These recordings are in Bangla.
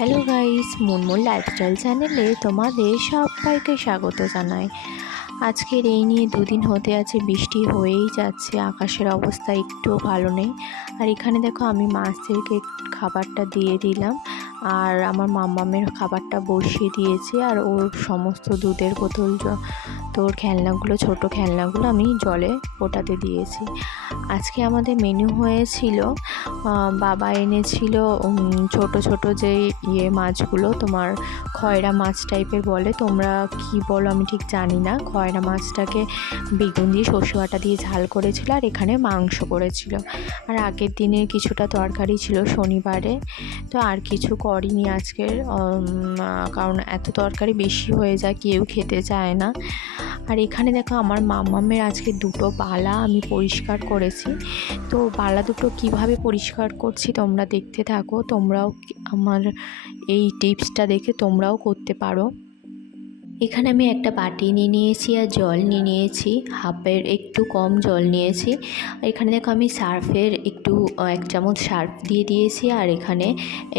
হ্যালো গাইস, মুনমুন লাইফস্টাইল চ্যানেলে তোমাদের সবাইকে স্বাগত জানাই। আজকের এই নিয়ে দুদিন হতে আছে বৃষ্টি হয়েই যাচ্ছে, আকাশের অবস্থা একটুও ভালো নেই। আর এখানে দেখো আমি মাছদেরকে খাবারটা দিয়ে দিলাম, আর আমার মাম্মামের খাবারটা বসিয়ে দিয়েছি, আর ওর সমস্ত দুধের বোতল তোর খেলনাগুলো, ছোট খেলনাগুলো আমি জলে ফোটাতে দিয়েছি। আজকে আমাদের মেনু হয়েছিল, বাবা এনেছিল ছোট ছোট যে মাছগুলো, তোমার খয়রা মাছ টাইপের বলে, তোমরা কি বলো আমি ঠিক জানি না। খয়রা মাছটাকে বেগুন দিয়ে সর্ষে বাটা দিয়ে ঝাল করেছিল, আর এখানে মাংস করেছিল, আর আগের দিনের কিছুটা তরকারি ছিল শনিবারে। তো আর কিছু করিনি আজকের, কারণ এত তরকারি বেশি হয়ে যায়, কেউ খেতে চায় না। আর এখানে দেখো আমার মাম্মামের আজকে দুটো বালা আমি পরিষ্কার করেছি। তো বালা দুটো কিভাবে পরিষ্কার করছি তোমরা দেখতে থাকো, তোমরাও আমার এই টিপসটা দেখে তোমরাও করতে পারো। এখানে আমি একটা বাটি নিয়ে নিয়েছি আর জল নিয়ে নিয়েছি, হাফের একটু কম জল নিয়েছি। এখানে দেখো আমি সার্ফের একটু 1 চামচ সার্ফ দিয়ে দিয়েছি, আর এখানে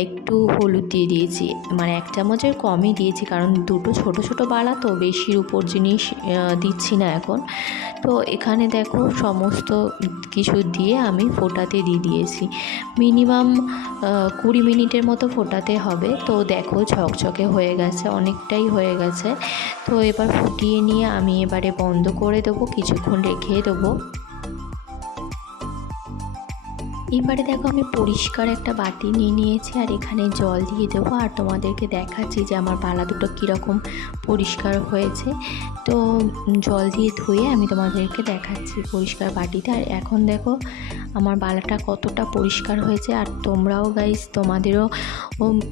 একটু হলুদ দিয়ে দিয়েছি, মানে 1 চামচের কমই দিয়েছি, কারণ দুটো ছোট ছোট বালা তো, বেশির উপর জিনিস দিচ্ছি না এখন। তো এখানে দেখো সমস্ত কিছু দিয়ে আমি ফোটাতে দিয়ে দিয়েছি, মিনিমাম 20 মিনিটের মতো ফোটাতে হবে। তো দেখো ঝকঝকে হয়ে গেছে, অনেকটাই হয়ে গেছে। তো এবার ফুটিয়ে নিয়ে আমি এবারে বন্ধ করে দেবো, কিছুক্ষণ রেখে দেবো। এবারে দেখো আমি পরিষ্কার একটা বাটি নিয়ে নিয়েছি, আর এখানে জল দিয়ে দেবো, আর তোমাদেরকে দেখাচ্ছি যে আমার বালা দুটো কীরকম পরিষ্কার হয়েছে। তো জল দিয়ে ধুয়ে আমি তোমাদেরকে দেখাচ্ছি পরিষ্কার বাটিতে। আর এখন দেখো আমার বালাটা কতটা পরিষ্কার হয়েছে। আর তোমরাও গাইস, তোমাদেরও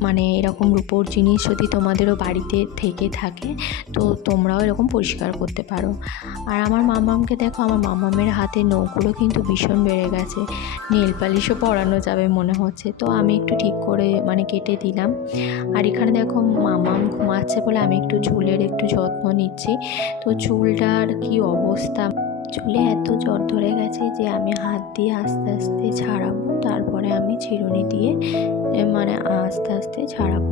মানে এরকম রূপোর জিনিস যদি তোমাদেরও বাড়িতে থেকে থাকে, তো তোমরাও এরকম পরিষ্কার করতে পারো। আর আমার মামামকে দেখো, আমার মামামের হাতে নখগুলো কিন্তু ভীষণ বেড়ে গেছে, নেল পালিশও পরানো যাবে মনে হচ্ছে। তো আমি একটু ঠিক করে মানে কেটে দিলাম। আর এখানে দেখো মামাম ঘুমাচ্ছে বলে আমি একটু চুলের একটু যত্ন নিচ্ছি। তো চুলটার কি অবস্থা, চুলে এত জ্বর ধরে গেছে যে আমি হাত দিয়ে আস্তে আস্তে ছাড়াবো, তারপরে আমি চিরুনি দিয়ে মানে আস্তে আস্তে ছাড়াবো।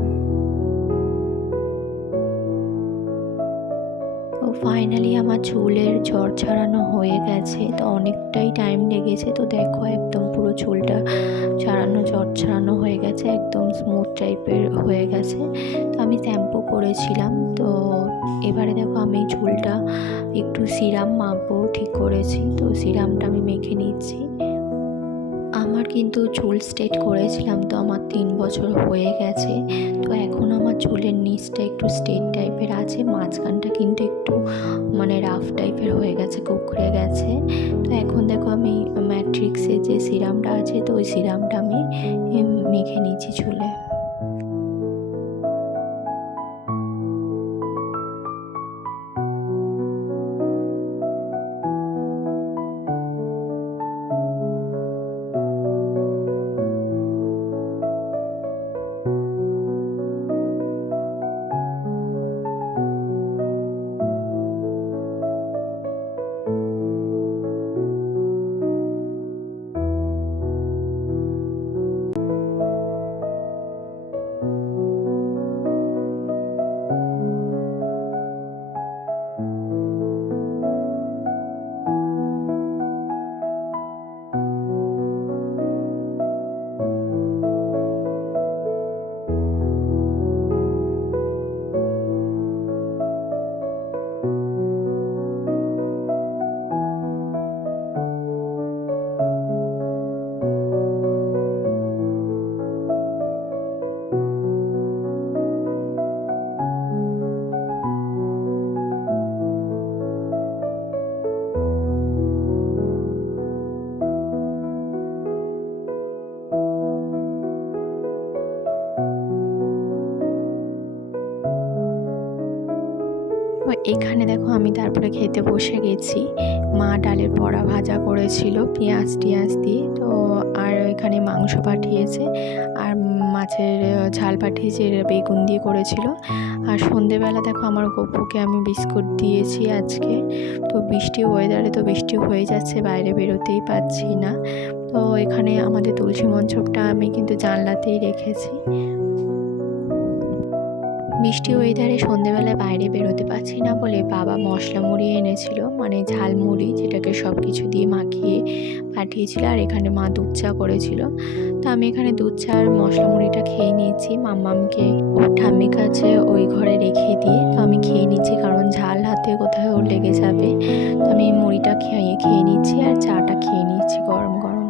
তো ফাইনালি আমার চুলের ঝড় ছাড়ানো হয়ে গেছে, তো অনেকটাই টাইম লেগেছে। তো দেখো একদম পুরো চুলটা ছাড়ানো, ঝড় ছাড়ানো হয়ে গেছে, একদম স্মুথ টাইপের হয়ে গেছে। তো আমি শ্যাম্পু করেছিলাম। তো এবারে দেখো আমি চুলটা একটু সিরাম মাখবো ঠিক করেছি, তো সিরামটা আমি মেখে নিচ্ছি। আমার কিন্তু চুল স্ট্রেট করেছিলাম, তো আমার 3 বছর হয়ে গেছে। তো এখন আমার চুলের নিচটা একটু স্ট্রেট টাইপের আছে, মাঝখানটা কিন্তু একটু মানে রাফ টাইপের হয়ে গেছে, কুঁকড়ে গেছে। তো এখন দেখো আমি ম্যাট্রিক্সের যে সিরামটা আছে, তো ওই সিরামটা আমি মেখে নিচ্ছি চুলে। তো এখানে দেখো আমি তারপরে খেতে বসে গেছি। মা ডালের বড়া ভাজা করেছিল পেঁয়াজ টিয়াজ দিয়ে, তো আর এখানে মাংস পাঠিয়েছে, আর মাছের ঝাল পাঠিয়েছে, বেগুন দিয়ে করেছিল। আর সন্ধেবেলা দেখো আমার গপুকে আমি বিস্কুট দিয়েছি আজকে। তো বৃষ্টি ওয়েদারে তো বৃষ্টি হয়ে যাচ্ছে, বাইরে বেরোতেই পাচ্ছি না। তো এখানে আমাদের তুলসী মঞ্চটা আমি কিন্তু জানলাতেই রেখেছি। বৃষ্টি ওয়েদারে সন্ধেবেলায় বাইরে বেরোতে পারছি না বলে বাবা মশলা মুড়ি এনেছিল, মানে ঝাল মুড়ি, যেটাকে সব কিছু দিয়ে মাখিয়ে পাঠিয়েছিল। আর এখানে মা দুধ চা করেছিল। তো আমি এখানে দুধ চা আর মশলা মুড়িটা খেয়ে নিয়েছি। মাম্মামকে ওর ঠাম্মির কাছে ওই ঘরে রেখে দিয়ে তো আমি খেয়ে নিচ্ছি, কারণ ঝাল হাতে কোথাও লেগে যাবে। তো আমি মুড়িটা খেয়ে নিচ্ছি আর চাটা খেয়ে নিচ্ছি গরম গরম।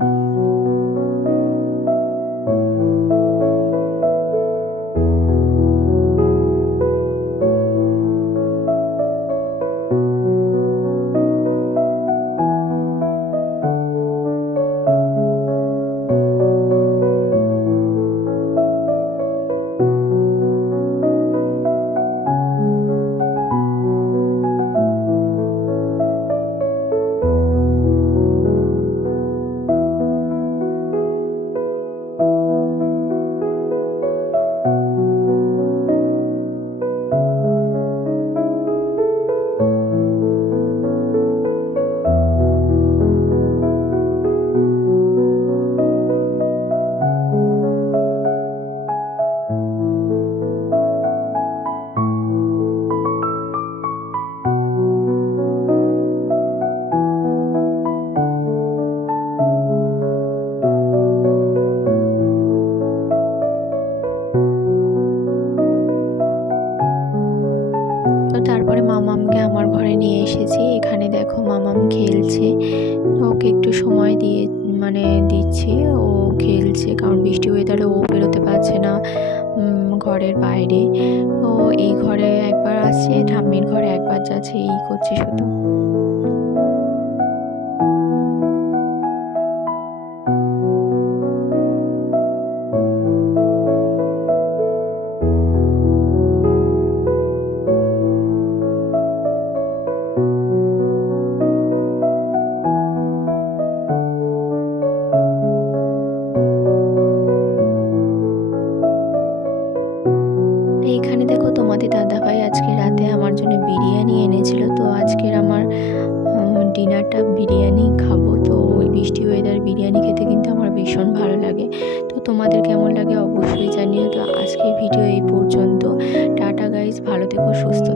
তো তারপরে মামামকে আমার ঘরে নিয়ে এসেছি। এখানে দেখো মামাম খেলছে, ওকে একটু সময় দিয়ে দিচ্ছি। ও খেলছে, কারণ বৃষ্টি ওয়েদারে ও বেরোতে পারছে না ঘরের বাইরে। তো এই ঘরে একবার আসছে, ঠাম্মির ঘরে একবার যাচ্ছে, এই করছে শুধু। এইখানে দেখো তোমাদের দাদাভাই আজকে রাতে আমার জন্য বিরিয়ানি এনেছিল। তো আজকের আমার ডিনারটা বিরিয়ানি খাবো। তো ওই বৃষ্টি ওয়েদার বিরিয়ানি খেতে কিন্তু আমার ভীষণ ভালো লাগে। তো তোমাদের কেমন লাগে অবশ্যই জানিও। তো আজকের ভিডিও এই পর্যন্ত। টাটা গাইজ, ভালো থেকো, সুস্থ